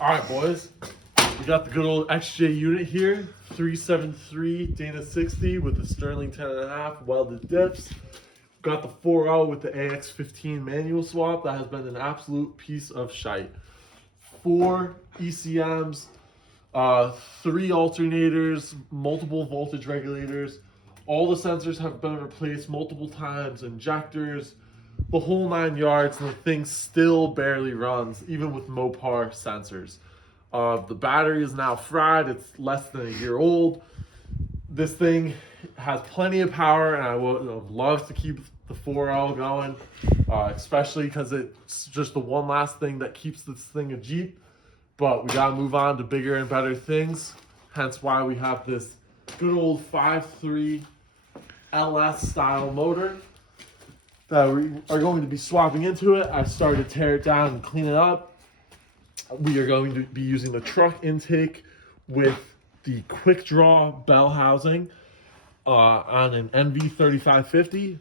All right, boys. We got the good old XJ unit here, 373 Dana 60 with the Sterling 10.5 welded dips. Got the 4.0 with the AX15 manual swap. That has been an absolute piece of shite. 4 ECMs, 3 alternators, multiple voltage regulators. All the sensors have been replaced multiple times, injectors, the whole 9 yards, and the thing still barely runs, even with Mopar sensors. The battery is now fried. It's less than a year old. This thing has plenty of power, and I would love to keep the 4L going, especially because it's just the one last thing that keeps this thing a Jeep. But we gotta move on to bigger and better things. Hence why we have this good old 5.3 LS style motor that we are going to be swapping into it. I started to tear it down and clean it up. We are going to be using the truck intake with the quick draw bell housing on an NV3550.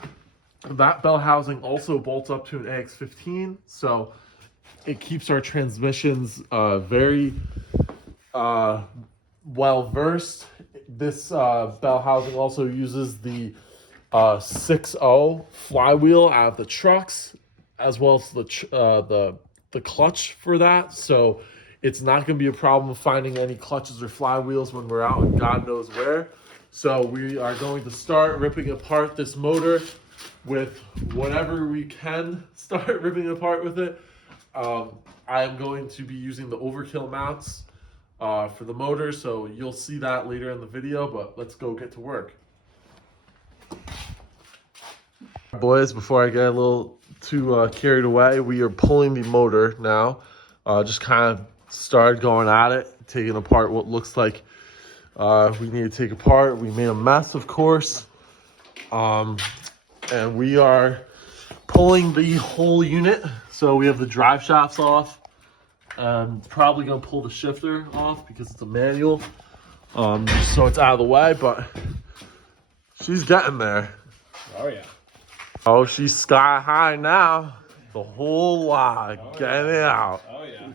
That bell housing also bolts up to an AX15, so it keeps our transmissions very well versed. This bell housing also uses the 6.0 flywheel out of the trucks, as well as the clutch for that. So it's not going to be a problem finding any clutches or flywheels when we're out and God knows where. So we are going to start ripping apart this motor with whatever we can start ripping apart with it. I am going to be using the Overkill mounts for the motor, so you'll see that later in the video, but let's go get to work. Boys, before I get a little too carried away, we are pulling the motor now. Just kind of started going at it, taking apart what looks like we need to take apart. We made a mess, of course, and we are pulling the whole unit. So we have the drive shafts off, and probably gonna pull the shifter off because it's a manual, so it's out of the way, but she's getting there. Oh yeah. Oh, she's sky high now. The whole lot, getting it out. Oh yeah.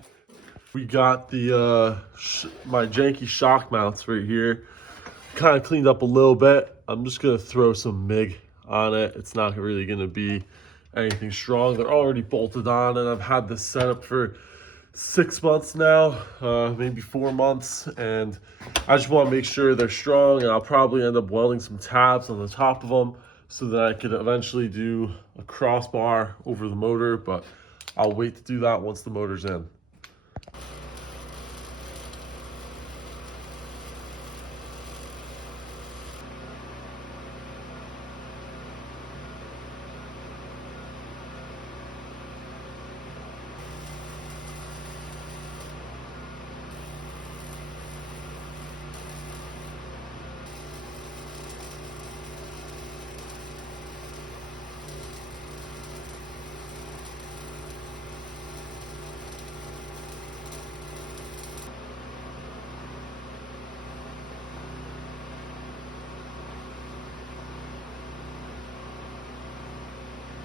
We got the my janky shock mounts right here. Kind of cleaned up a little bit. I'm just gonna throw some MIG on it. It's not really gonna be anything strong. They're already bolted on, and I've had this set up for 6 months now, maybe 4 months, and I just want to make sure they're strong, and I'll probably end up welding some tabs on the top of them so that I could eventually do a crossbar over the motor, but I'll wait to do that once the motor's in.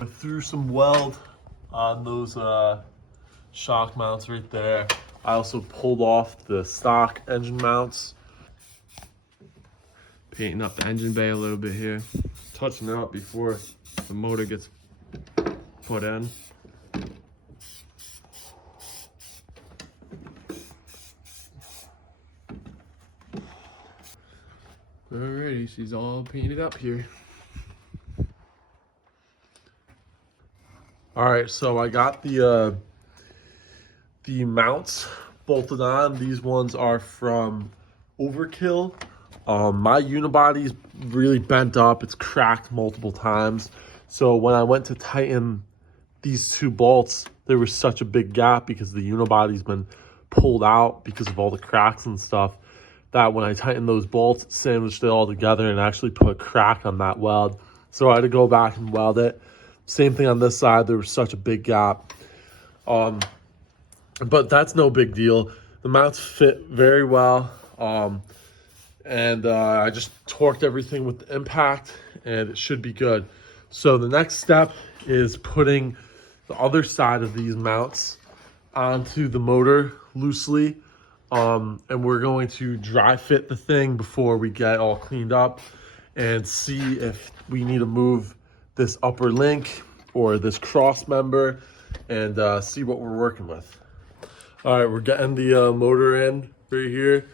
I threw some weld on those shock mounts right there. I also pulled off the stock engine mounts. Painting up the engine bay a little bit here. Touching it up before the motor gets put in. Alrighty, she's all painted up here. All right, so I got the mounts bolted on. These ones are from Overkill. My unibody's really bent up. It's cracked multiple times. So when I went to tighten these 2 bolts, there was such a big gap because the unibody's been pulled out because of all the cracks and stuff, that when I tightened those bolts, it sandwiched it all together and actually put a crack on that weld. So I had to go back and weld it. Same thing on this side, there was such a big gap. But that's no big deal. The mounts fit very well. And I just torqued everything with the impact, and it should be good. So the next step is putting the other side of these mounts onto the motor loosely. And we're going to dry fit the thing before we get all cleaned up and see if we need to move this upper link or this cross member and see what we're working with. All right, we're getting the motor in right here.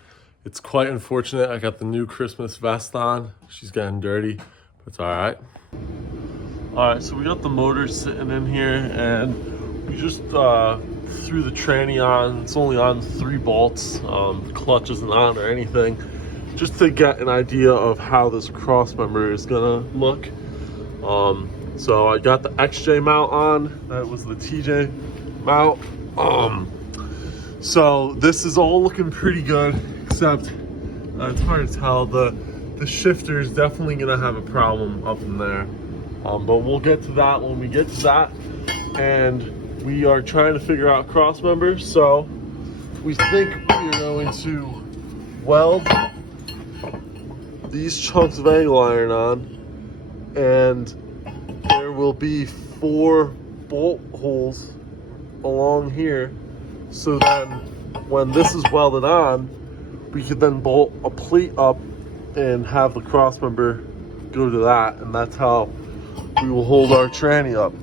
It's quite unfortunate. I got the new Christmas vest on. She's getting dirty, but it's all right. All right, so we got the motor sitting in here, and we just threw the tranny on. It's only on 3 bolts. The clutch isn't on or anything, just to get an idea of how this cross member is gonna look. So I got the XJ mount on. That was the TJ mount. So this is all looking pretty good, except it's hard to tell. The shifter is definitely gonna have a problem up in there. But we'll get to that when we get to that. And we are trying to figure out cross members. So we think we are going to weld these chunks of angle iron on, and there will be 4 bolt holes along here. So then when this is welded on, we could then bolt a plate up and have the cross member go to that, and that's how we will hold our tranny up.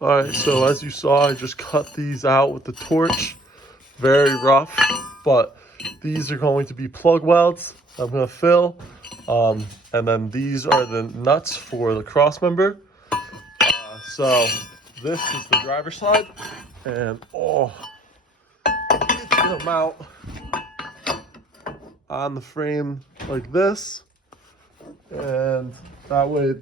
All right, so as you saw, I just cut these out with the torch. Very rough, but these are going to be plug welds I'm gonna fill. And then these are the nuts for the cross member. So this is the driver's side, and get them out on the frame like this, and that way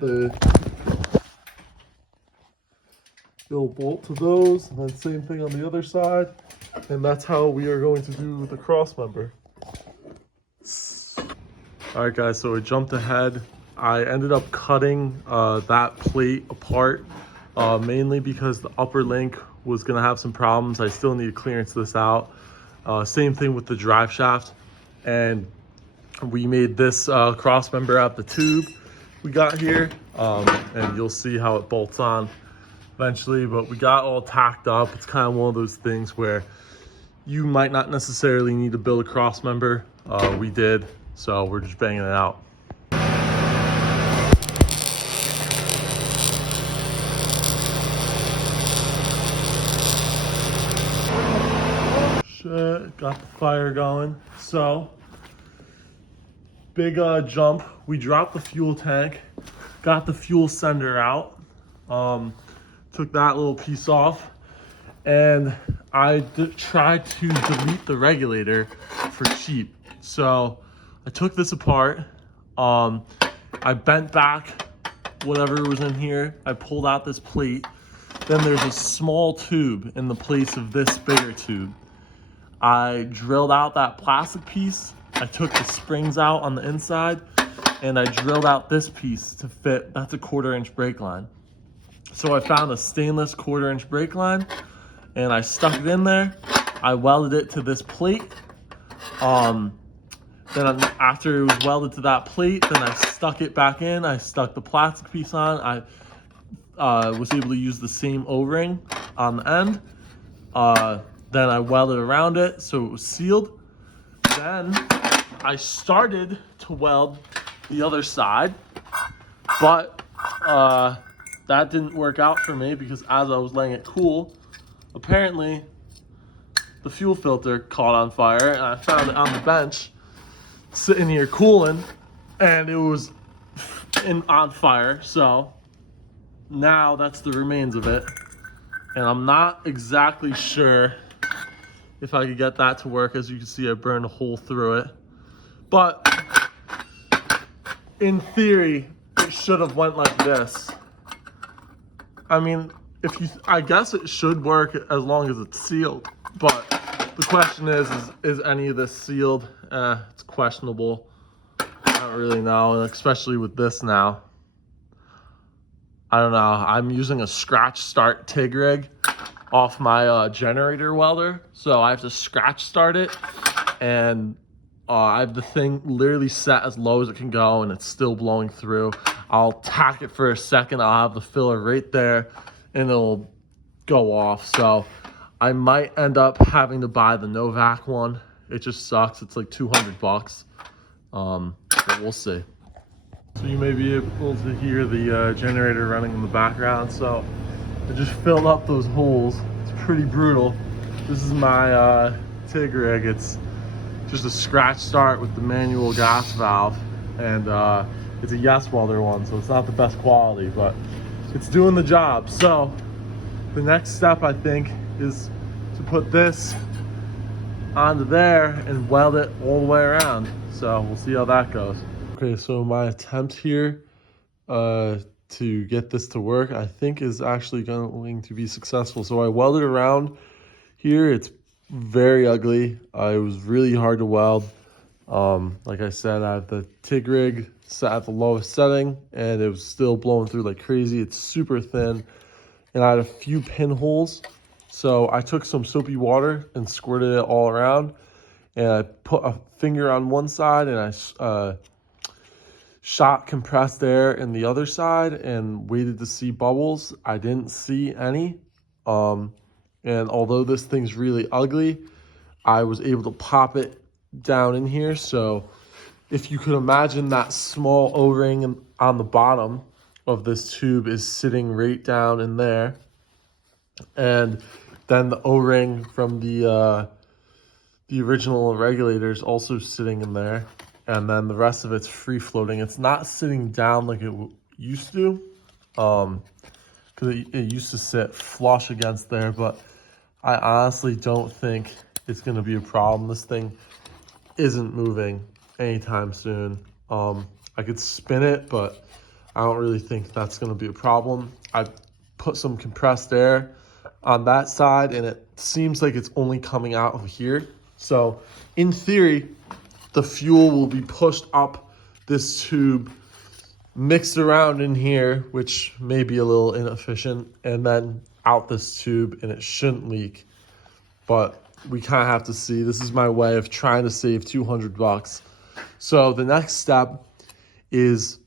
they'll bolt to those, and then same thing on the other side, and that's how we are going to do the cross member. All right, guys, so I jumped ahead. I ended up cutting that plate apart, mainly because the upper link was gonna have some problems. I still need to clearance this out. Same thing with the drive shaft, and we made this cross member out the tube we got here, and you'll see how it bolts on eventually, but we got all tacked up. It's kind of one of those things where you might not necessarily need to build a cross member. We did, so we're just banging it out. Shit, got the fire going. So, big jump. We dropped the fuel tank, got the fuel sender out. Took that little piece off, and I tried to delete the regulator for cheap. So I took this apart. I bent back whatever was in here. I pulled out this plate, Then there's a small tube in the place of this bigger tube. I drilled out that plastic piece. I took the springs out on the inside, and I drilled out this piece to fit. That's a 1/4-inch brake line. So I found a stainless 1/4-inch brake line, and I stuck it in there. I welded it to this plate. Then after it was welded to that plate, then I stuck it back in. I stuck the plastic piece on. I was able to use the same O-ring on the end. Then I welded around it so it was sealed. Then I started to weld the other side, but that didn't work out for me because as I was letting it cool, apparently the fuel filter caught on fire, and I found it on the bench sitting here cooling, and it was on fire. So now that's the remains of it, and I'm not exactly sure if I could get that to work. As you can see, I burned a hole through it, but in theory it should have went like this. I mean, I guess it should work as long as it's sealed, but the question is any of this sealed? It's questionable. I don't really know, and especially with this now. I don't know. I'm using a scratch start TIG rig off my generator welder, so I have to scratch start it, and I have the thing literally set as low as it can go, and it's still blowing through. I'll tack it for a second. I'll have the filler right there, and it'll go off. So I might end up having to buy the Novak one. It just sucks. It's like $200. But we'll see. So you may be able to hear the generator running in the background. So I just filled up those holes. It's pretty brutal. This is my TIG rig. It's just a scratch start with the manual gas valve, and it's a Yes Welder one, so it's not the best quality, but it's doing the job. So the next step, I think, is to put this onto there and weld it all the way around. So we'll see how that goes. Okay, so my attempt here to get this to work, I think, is actually going to be successful. So I welded around here. It's very ugly. It was really hard to weld. Like I said, I have the TIG rig set at the lowest setting, and it was still blowing through like crazy. It's super thin, and I had a few pinholes. So I took some soapy water and squirted it all around, and I put a finger on one side, and I shot compressed air in the other side and waited to see bubbles. I didn't see any. And although this thing's really ugly, I was able to pop it down in here. So if you could imagine, that small O-ring on the bottom of this tube is sitting right down in there. And then the O-ring from the original regulator is also sitting in there. And then the rest of it's free floating. It's not sitting down like it used to, because it used to sit flush against there, but I honestly don't think it's going to be a problem. This thing isn't moving anytime soon. I could spin it, but I don't really think that's going to be a problem. I put some compressed air on that side, and it seems like it's only coming out of here. So in theory, the fuel will be pushed up this tube, mixed around in here, which may be a little inefficient, and then out this tube, and it shouldn't leak. But we kind of have to see. This is my way of trying to save $200. So the next step is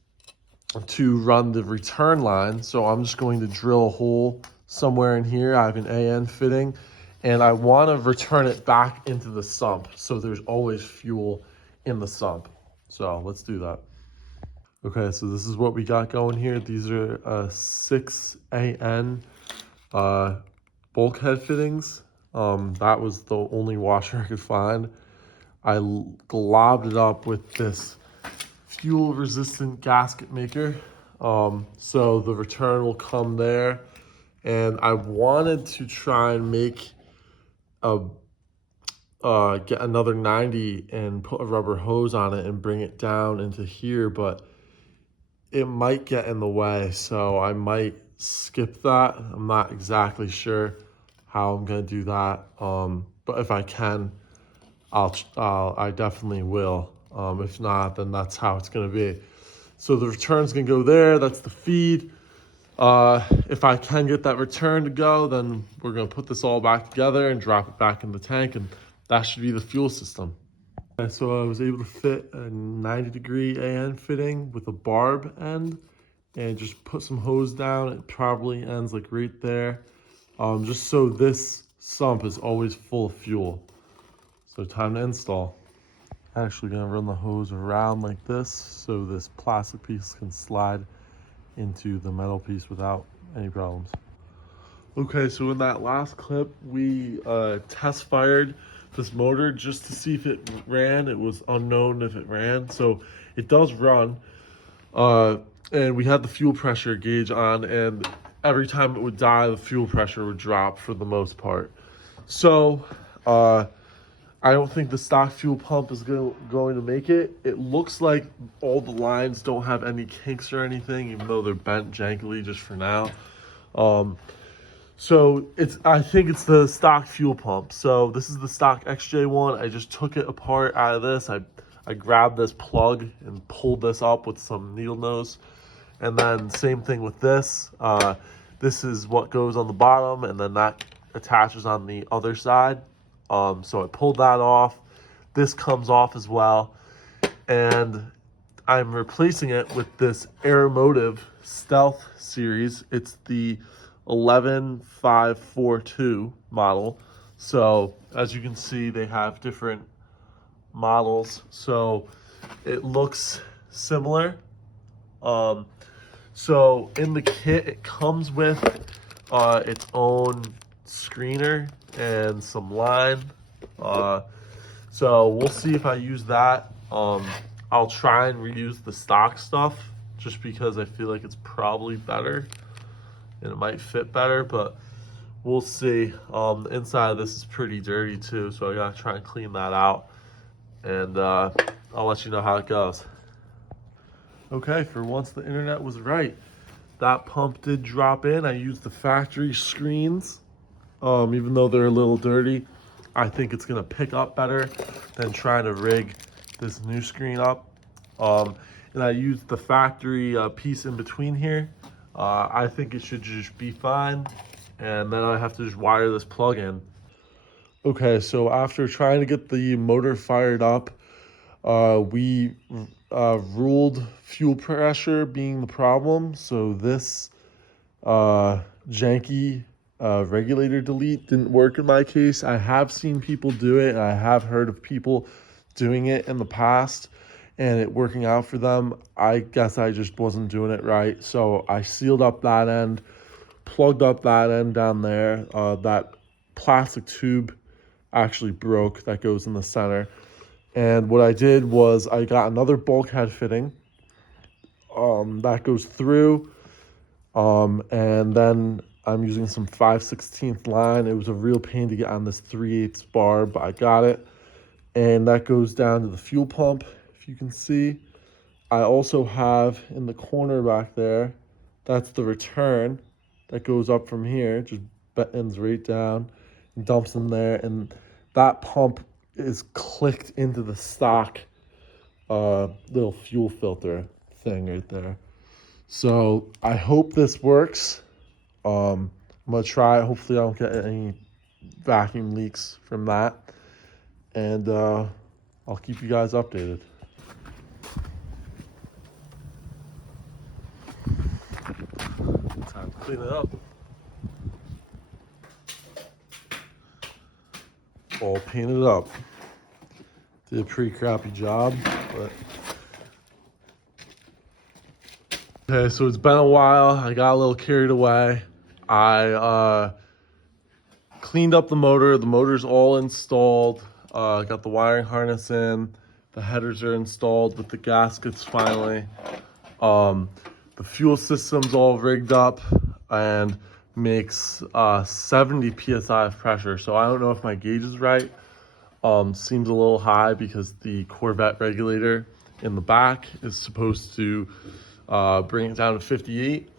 to run the return line. So I'm just going to drill a hole somewhere in here. I have an AN fitting, and I want to return it back into the sump, so there's always fuel in the sump. So let's do that. Okay, so this is what we got going here. These are 6 AN bulkhead fittings. That was the only washer I could find. I globbed it up with this fuel resistant gasket maker. So the return will come there. And I wanted to try and make get another 90 and put a rubber hose on it and bring it down into here, but it might get in the way. So I might skip that. I'm not exactly sure how I'm gonna do that. But if I can, I definitely will. If not, then that's how it's gonna be. So the return's gonna go there. That's the feed. If I can get that return to go, then we're gonna put this all back together and drop it back in the tank, and that should be the fuel system. Okay, so I was able to fit a 90-degree AN fitting with a barb end, and just put some hose down. It probably ends like right there, just so this sump is always full of fuel. So time to install. Actually gonna run the hose around like this so this plastic piece can slide into the metal piece without any problems. Okay, so in that last clip, we test fired this motor just to see if it ran. It was unknown if it ran, so it does run. And we had the fuel pressure gauge on, and every time it would die, the fuel pressure would drop for the most part. So I don't think the stock fuel pump is going to make it. It looks like all the lines don't have any kinks or anything, even though they're bent jankily just for now. So I think it's the stock fuel pump. So this is the stock XJ1. I just took it apart out of this. I grabbed this plug and pulled this up with some needle nose. And then same thing with this. This is what goes on the bottom, and then that attaches on the other side. So I pulled that off. This comes off as well. And I'm replacing it with this Aeromotive Stealth series. It's the 11542 model. So as you can see, they have different models. So it looks similar. So in the kit, it comes with its own screener and some line. So we'll see if I use that. I'll try and reuse the stock stuff just because I feel like it's probably better and it might fit better, but we'll see. The inside of this is pretty dirty too, so I gotta try and clean that out, and I'll let you know how it goes. Okay, for once the internet was right. That pump did drop in. I used the factory screens. Even though they're a little dirty, I think it's gonna pick up better than trying to rig this new screen up. And I used the factory piece in between here. I think it should just be fine. And then I have to just wire this plug in. Okay, so after trying to get the motor fired up, we ruled fuel pressure being the problem. So this janky regulator delete didn't work in my case. I have seen people do it, and I have heard of people doing it in the past and it working out for them. I guess I just wasn't doing it right. So I sealed up that end, plugged up that end down there. That plastic tube actually broke that goes in the center. And what I did was I got another bulkhead fitting that goes through, and then I'm using some 5/16 line. It was a real pain to get on this 3/8 bar, but I got it. And that goes down to the fuel pump, if you can see. I also have in the corner back there, that's the return that goes up from here, just ends right down and dumps in there. And that pump is clicked into the stock little fuel filter thing right there. So I hope this works. I'm gonna try it. Hopefully I don't get any vacuum leaks from that, and I'll keep you guys updated. Time to clean it up. All painted up. Did a pretty crappy job, but okay, so it's been a while. I got a little carried away. I cleaned up the motor. The motor's all installed. Got the wiring harness in. The headers are installed with the gaskets finally. The fuel system's all rigged up and makes 70 psi of pressure. So I don't know if my gauge is right. Seems a little high because the Corvette regulator in the back is supposed to bring it down to 58.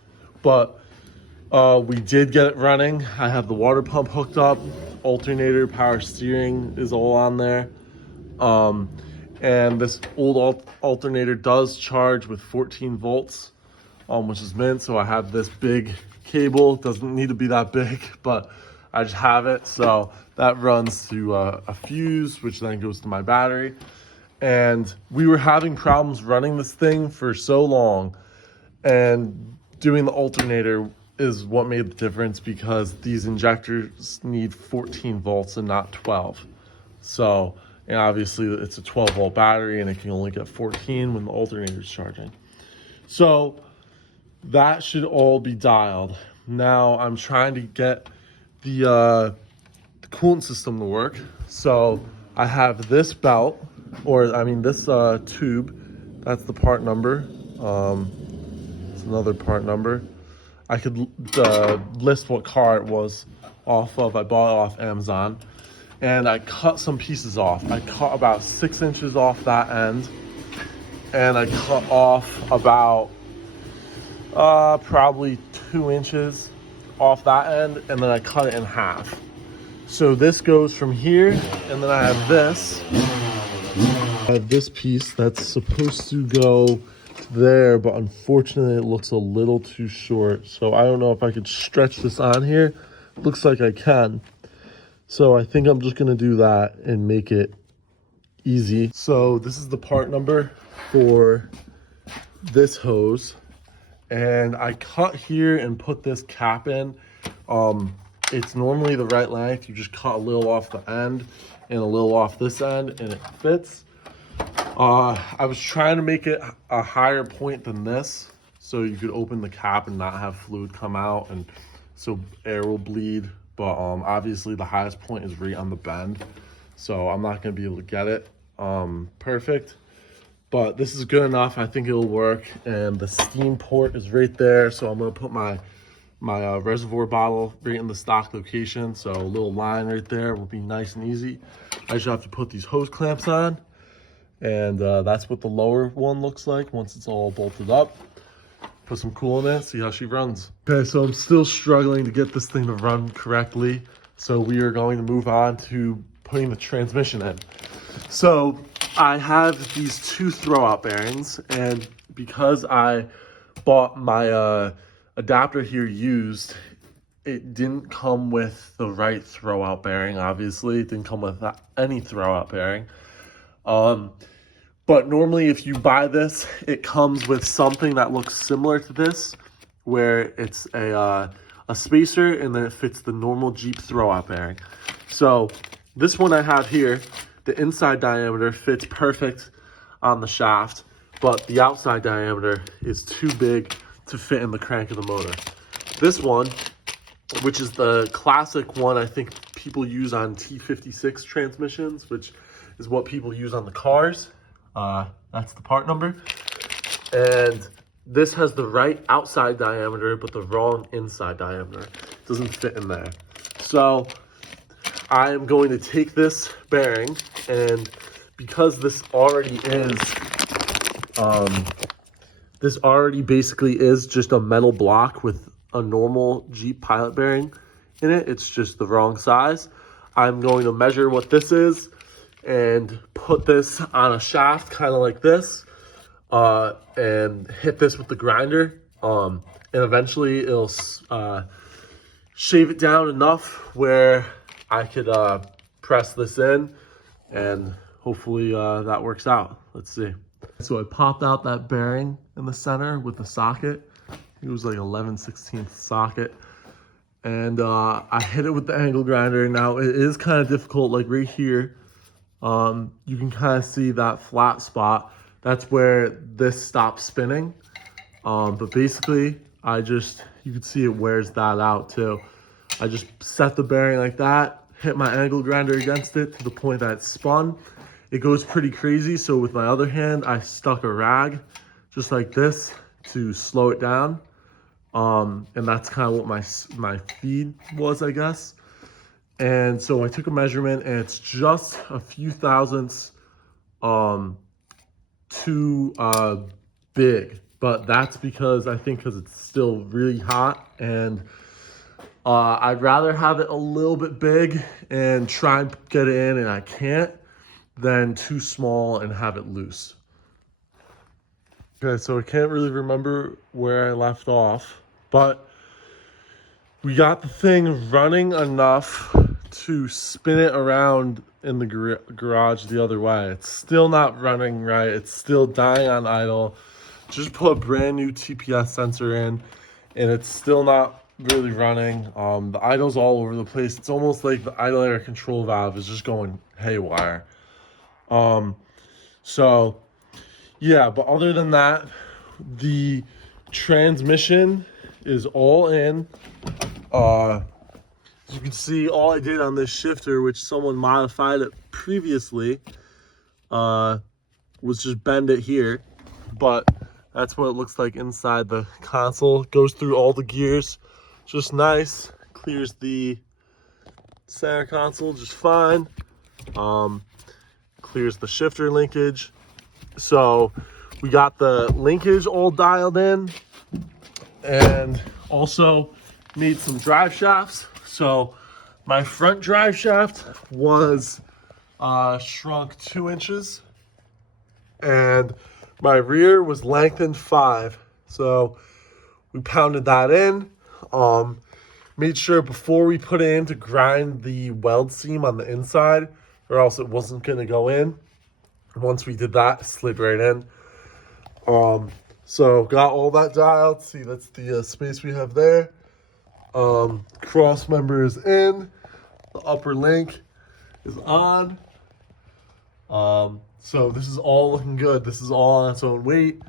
But We did get it running. I have the water pump hooked up, alternator, power steering is all on there. And this old alternator does charge with 14 volts, which is mint. So I have this big cable. Doesn't need to be that big, but I just have it. So that runs to a fuse, which then goes to my battery. And we were having problems running this thing for so long, and doing the alternator is what made the difference, because these injectors need 14 volts and not 12. So, and obviously it's a 12 volt battery and it can only get 14 when the alternator is charging. So that should all be dialed. Now I'm trying to get the coolant system to work. So I have this belt, or I mean this tube. That's the part number. It's another part number. I could list what car it was off of. I bought it off Amazon, and I cut some pieces off. I cut about 6 inches off that end, and I cut off about probably 2 inches off that end, and then I cut it in half. So this goes from here, and then I have this. I have this piece that's supposed to go there, but unfortunately it looks a little too short. So I don't know if I could stretch this on here. Looks like I can. So I think I'm just gonna do that and make it easy. So this is the part number for this hose. And I cut here and put this cap in. It's normally the right length. You just cut a little off the end and a little off this end, and it fits. I was trying to make it a higher point than this, so you could open the cap and not have fluid come out, and so air will bleed. But obviously the highest point is right on the bend, so I'm not going to be able to get it perfect. But this is good enough. I think it'll work. And the steam port is right there, so I'm going to put my reservoir bottle right in the stock location. So a little line right there will be nice and easy. I just have to put these hose clamps on, and that's what the lower one looks like once it's all bolted up. Put some coolant in it, see how she runs. Okay, so I'm still struggling to get this thing to run correctly. So we are going to move on to putting the transmission in. So I have these 2 throwout bearings, and because I bought my adapter here used, it didn't come with the right throwout bearing. Obviously, it didn't come with any throwout bearing. But normally if you buy this, it comes with something that looks similar to this, where it's a spacer and then it fits the normal Jeep throwout bearing. So this one I have here, the inside diameter fits perfect on the shaft, but the outside diameter is too big to fit in the crank of the motor. This one, which is the classic one I think people use on T56 transmissions, which is what people use on the cars. That's the part number. And this has the right outside diameter, but the wrong inside diameter. It doesn't fit in there. So I am going to take this bearing, and because this already basically is just a metal block with a normal Jeep Pilot bearing in it, it's just the wrong size. I'm going to measure what this is and put this on a shaft kind of like this, and hit this with the grinder, and eventually it'll shave it down enough where I could press this in, and hopefully that works out. Let's see. So I popped out that bearing in the center with the socket. It was like 11/16 socket, and I hit it with the angle grinder. Now it is kind of difficult, like right here. You can kind of see that flat spot. That's where this stops spinning. But basically, you can see it wears that out too. I just set the bearing like that, hit my angle grinder against it to the point that it spun. It goes pretty crazy. So with my other hand, I stuck a rag just like this to slow it down. And that's kind of what my feed was, I guess. And so I took a measurement, and it's just a few thousandths too big but that's because it's still really hot, and I'd rather have it a little bit big and try and get it in, and I can't, than too small and have it loose. Okay, so I can't really remember where I left off, but we got the thing running enough to spin it around in the garage the other way. It's still not running right. It's still dying on idle. Just put a brand new TPS sensor in, and it's still not really running. The idle's all over the place. It's almost like the idle air control valve is just going haywire. So yeah, but other than that, the transmission is all in. As you can see, all I did on this shifter, which someone modified it previously, was just bend it here. But that's what it looks like inside the console. It goes through all the gears, just nice. Clears the center console just fine. Clears the shifter linkage. So we got the linkage all dialed in, and also made some drive shafts. So my front drive shaft was shrunk 2 inches, and my rear was lengthened 5. So we pounded that in. Made sure before we put it in to grind the weld seam on the inside, or else it wasn't gonna go in. Once we did that, it slid right in. So got all that dialed. See, that's the space we have there. Cross member is in. The upper link is on. So this is all looking good. This is all on its own weight.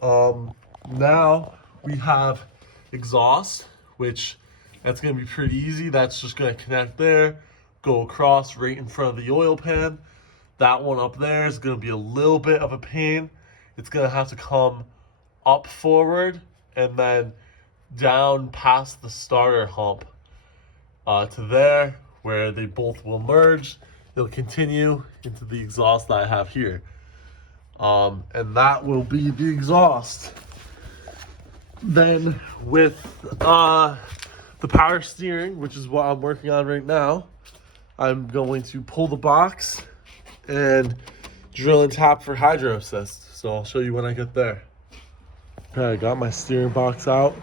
Now we have exhaust, which that's going to be pretty easy. That's just going to connect there, go across right in front of the oil pan. That one up there is going to be a little bit of a pain. It's going to have to come up forward and then down past the starter hump to there, where they both will merge. It'll continue into the exhaust that I have here. And that will be the exhaust. Then with the power steering, which is what I'm working on right now, I'm going to pull the box and drill and tap for hydro assist. So I'll show you when I get there. Okay, I got my steering box out.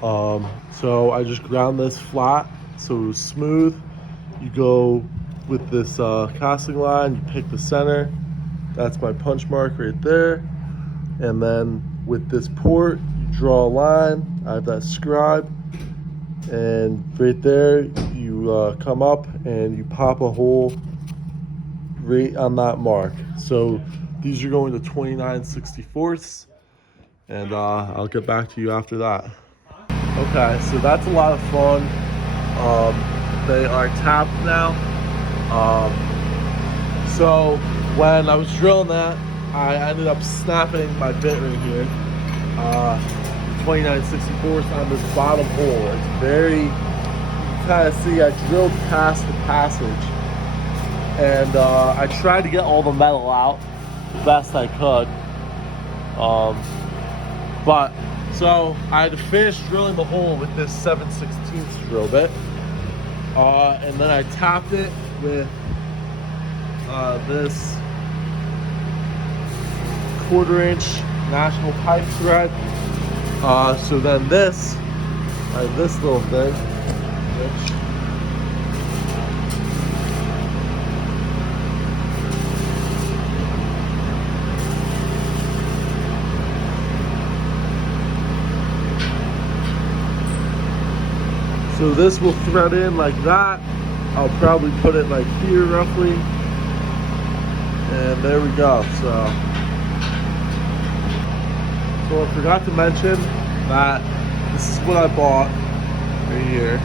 So I just ground this flat so it was smooth. You go with this casting line, you pick the center. That's my punch mark right there. And then with this port, you draw a line. I have that scribe. And right there, you come up and you pop a hole right on that mark. So these are going to 29/64. And I'll get back to you after that. Okay, so that's a lot of fun. They are tapped now. So when I was drilling that, I ended up snapping my bit right here. 29/64 on this bottom hole. It's very, you can kind of see I drilled past the passage. And I tried to get all the metal out the best I could. But so I had to finish drilling the hole with this 7/16 drill bit, and then I tapped it with this 1/4 inch National pipe thread. So then this little thing, which so this will thread in like that. I'll probably put it like here roughly. And there we go. So I forgot to mention that this is what I bought right here.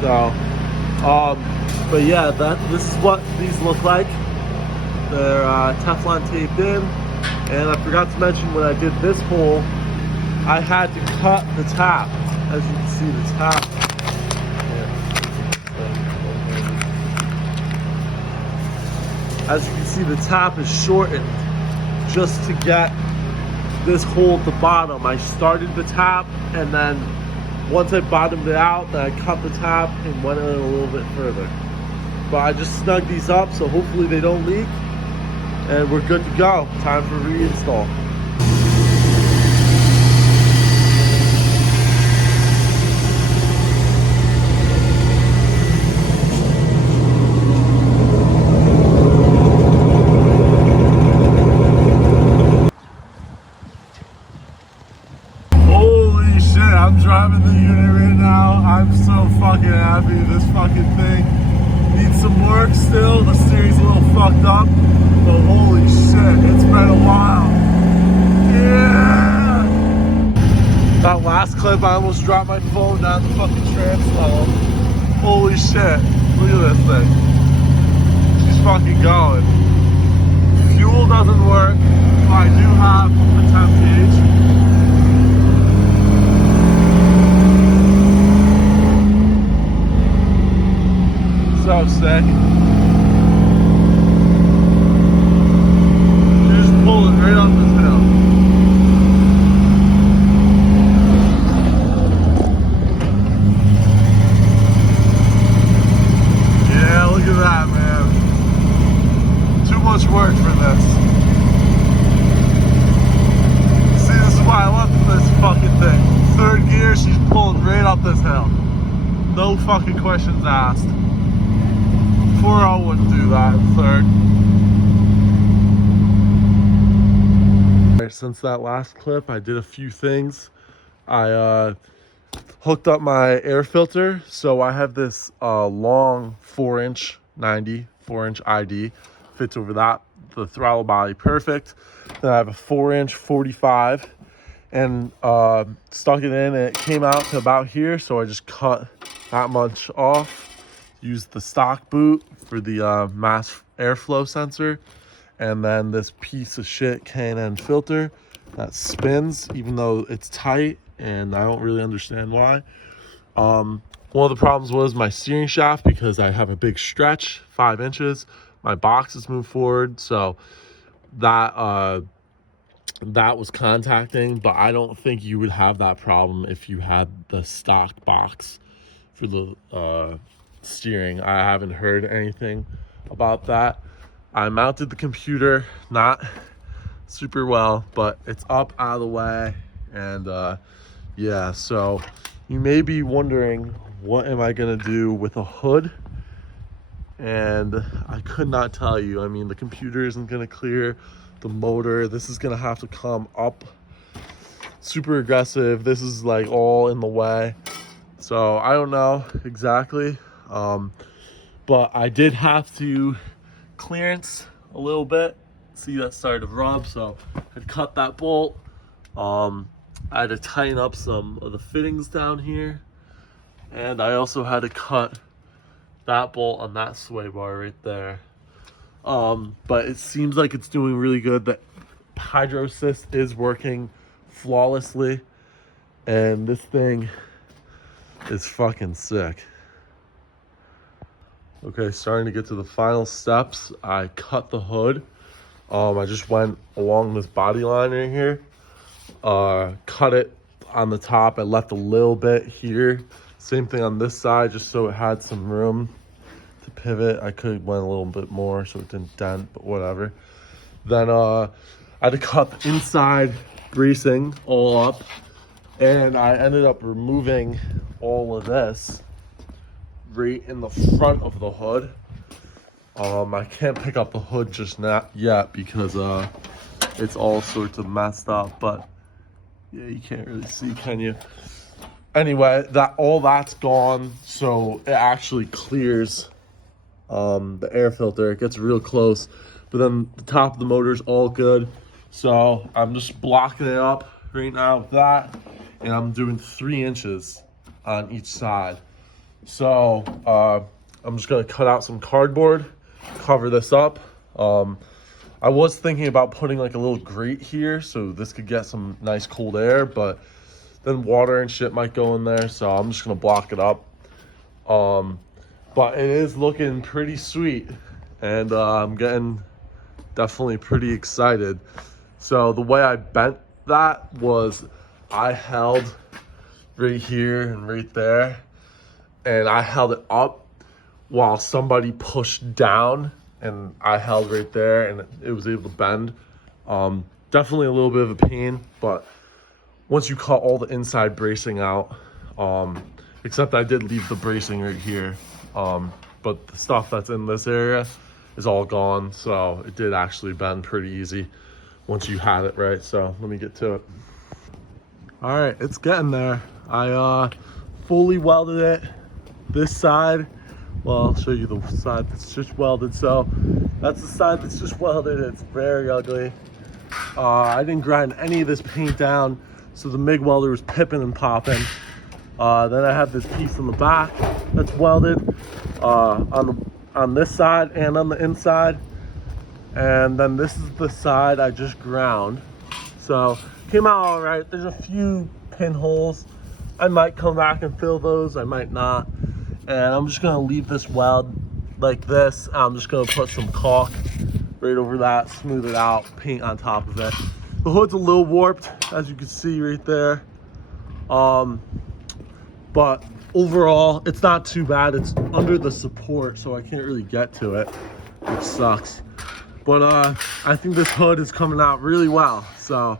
So, but yeah, this is what these look like. They're Teflon taped in. And I forgot to mention when I did this hole, I had to cut the tap. As you can see, the tap. As you can see, the tap is shortened just to get this hole at the bottom. I started the tap, and then once I bottomed it out, then I cut the tap and went in a little bit further. But I just snugged these up, so hopefully they don't leak, and we're good to go. Time for reinstall. Holy shit, I'm driving the unit right now. I'm so fucking happy. This fucking thing needs some work still. The steering's a little fucked up, but holy shit, it's been a while. Yeah! That last clip, I almost dropped my phone down the fucking trans level. Holy shit, look at this thing. She's fucking going. Fuel doesn't work. I do have a temp gauge. So sick. You just pull it right up this hill. Yeah, look at that, man. Too much work for this. See, this is why I love this fucking thing. Third gear, she's pulling right up this hill. No fucking questions asked. 4.0 wouldn't do that in third. Since that last clip, I did a few things. I hooked up my air filter, so I have this long 4-inch 90, 4-inch ID, fits over that, the throttle body perfect. Then I have a 4-inch 45, and stuck it in, and it came out to about here, so I just cut that much off. Used the stock boot for the mass airflow sensor, and then this piece of shit K&N filter that spins even though it's tight, and I don't really understand why. One of the problems was my steering shaft, because I have a big stretch, 5 inches. My box has moved forward, so that was contacting, but I don't think you would have that problem if you had the stock box for the steering. I haven't heard anything about that. I mounted the computer not super well, but it's up out of the way, and yeah, so you may be wondering, what am I gonna do with a hood? And I could not tell you. I mean, the computer isn't gonna clear the motor. This is gonna have to come up super aggressive. This is like all in the way, so I don't know exactly. But I did have to clearance a little bit. See, that started to rub, so I cut that bolt. I had to tighten up some of the fittings down here, and I also had to cut that bolt on that sway bar right there. But it seems like it's doing really good. The hydro assist is working flawlessly, and this thing is fucking sick. Okay, starting to get to the final steps. I cut the hood. I just went along this body line right here, cut it on the top. I left a little bit here. Same thing on this side, just so it had some room to pivot. I could have went a little bit more so it didn't dent, but whatever. Then I had to cut the inside bracing all up, and I ended up removing all of this right in the front of the hood. I can't pick up the hood just not yet because it's all sorts of messed up, but yeah, you can't really see, can you? Anyway, all that's gone, so it actually clears the air filter. It gets real close, but then the top of the motor is all good, so I'm just blocking it up right now with that, and I'm doing 3 inches on each side. So I'm just gonna cut out some cardboard, cover this up. I was thinking about putting like a little grate here so this could get some nice cold air, but then water and shit might go in there, so I'm just gonna block it up. But it is looking pretty sweet, and I'm getting definitely pretty excited. So the way I bent that was I held right here and right there, and I held it up while somebody pushed down, and I held right there, and it was able to bend. Definitely a little bit of a pain, but once you cut all the inside bracing out, except I did leave the bracing right here, but the stuff that's in this area is all gone, so it did actually bend pretty easy once you had it right. So let me get to it. All right, it's getting there. I fully welded it this side. Well, I'll show you the side that's just welded. So that's the side that's just welded. It's very ugly. I didn't grind any of this paint down, so the MIG welder was pipping and popping. Then I have this piece on the back that's welded on this side and on the inside. And then this is the side I just ground. So came out all right. There's a few pinholes. I might come back and fill those, I might not. And I'm just gonna leave this weld like this. I'm just gonna put some caulk right over that, smooth it out, paint on top of it. The hood's a little warped, as you can see right there. But overall, it's not too bad. It's under the support, so I can't really get to it, which sucks. But I think this hood is coming out really well. So